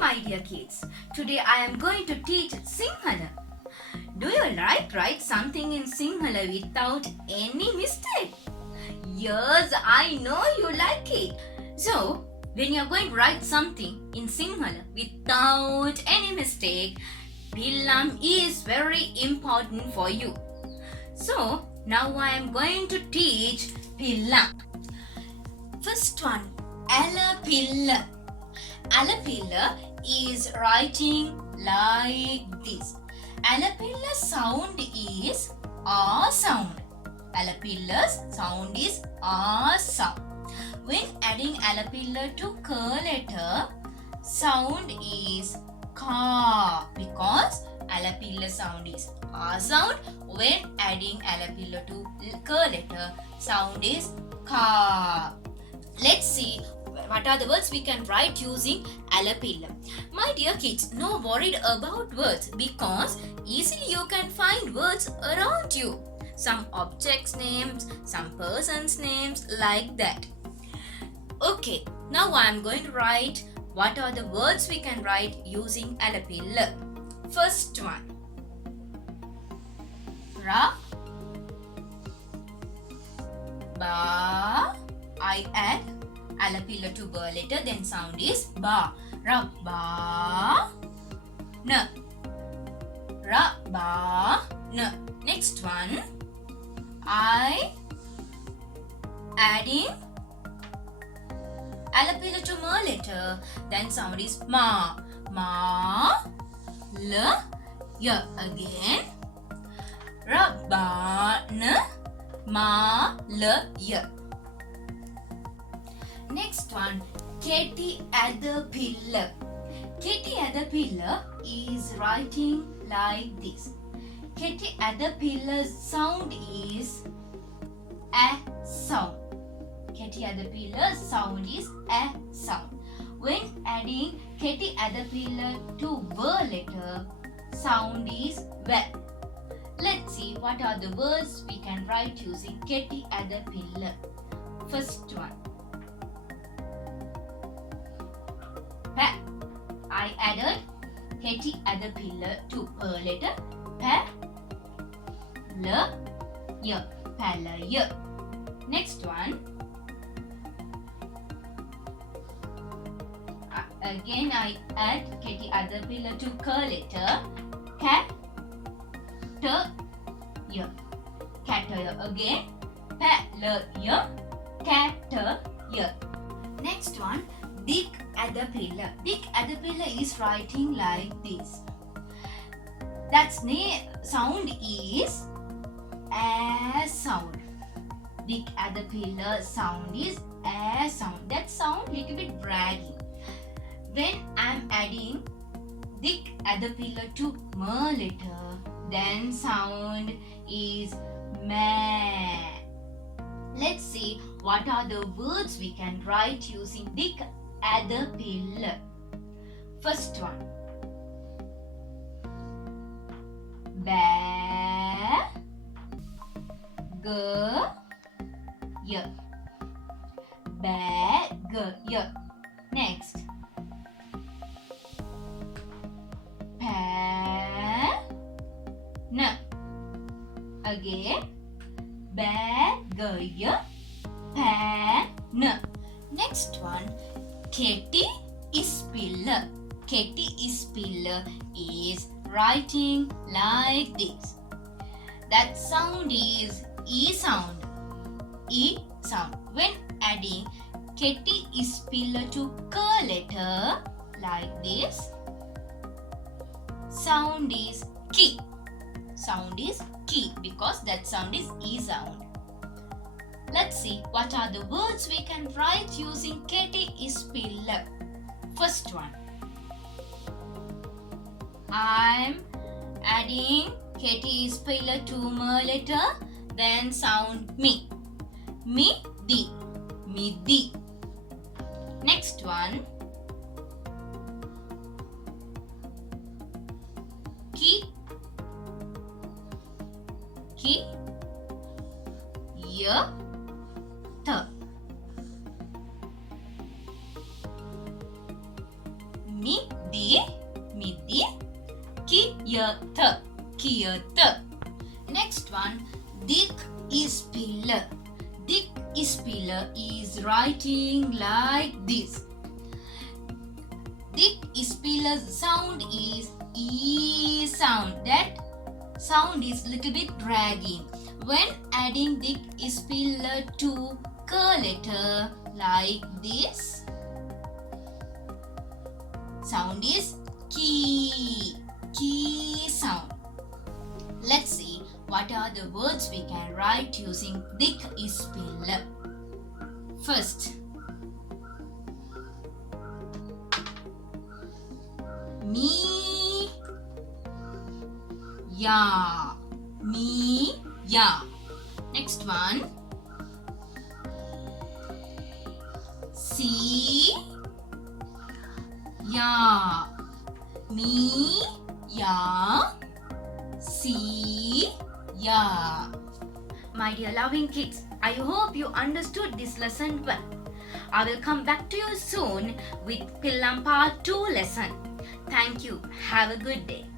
my dear kids. Today I am going to teach Sinhala. Do you write something in Sinhala without any mistake? Yes, I know you like it. So, when you are going to write something in Sinhala without any mistake, Pillam is very important for you. So, now I am going to teach Pillam. First one, Alapilla. Alapilla is writing like this. Alapilla sound is A sound. Alapilla's sound is A sound. When adding Alapilla to K letter, sound is Ka because Alapilla sound is A sound. When adding Alapilla to K letter, sound is Ka. Let's see what are the words we can write using Alapilla. My dear kids, no worried about words because easily you can find words around you. Some objects names, some persons names, like that. Okay, now I am going to write what are the words we can write using Alapilla. First one, Ra, Ba. I add Alapilla to ba letter, then sound is Ba. Ra, Ba, Na. Ra, Ba, Na. Next one, I adding Alapilla to ma letter, then sound is Ma. Ma, La, Ya. Again, Ra, Ba, Na. Ma, La, Ya. Next one, Keti Adapilla. Keti Adapilla is writing like this. Keti Adapilla's sound is A sound. Keti Adapilla's sound is A sound. When adding Keti Adapilla to V letter, sound is V. Let's see what are the words we can write using Keti Adapilla. First one, Pa. I added Keti Adapilla to per letter. Pa, La, Ya. Palaya. Next one. Again I add Keti Adapilla to K letter. Cat, Ta, Ya. Cataya. Again. Pa, La, Ya. Cataya. Next one, Big Adapilla. Big Adapilla is writing like this. That sound is A sound. Big Adapilla sound is A sound. That sound little bit braggy. When I am adding Big Adapilla to Ma letter, then sound is Ma. Let's see what are the words we can write using Big Adapilla. First one, Ba, Ga, Ya. Ba, Ga, Ya. Next, Pa, Na. Again, Ba, Ga, Ya. Pa, Na. Next one, Keti Ispilla. Keti Ispilla is writing like this. That sound is E sound. E sound. When adding Keti Ispilla to K letter like this, sound is Ki. Sound is Ki because that sound is E sound. Let's see what are the words we can write using Keti Ispilla. First one, I'm adding Keti Ispilla to Ma letter, then sound Mi. Mi, Di. Mi, Di. Next one, Ki, Ki, Ya, Ta. Mi, di, midi, kiyatha, kiyatha. Next one, dik is pillar. Dik is pillar is writing like this. Dik is pillar's sound is E sound. That sound is little bit dragging. When adding dik is pillar to k letter like this, sound is ki, ki sound. Let's see what are the words we can write using dik is pillar. First, me, ya, me, ya. Next one, see, ya, me, ya, see, ya. My dear loving kids, I hope you understood this lesson well. I will come back to you soon with Pillam Part 2 lesson. Thank you. Have a good day.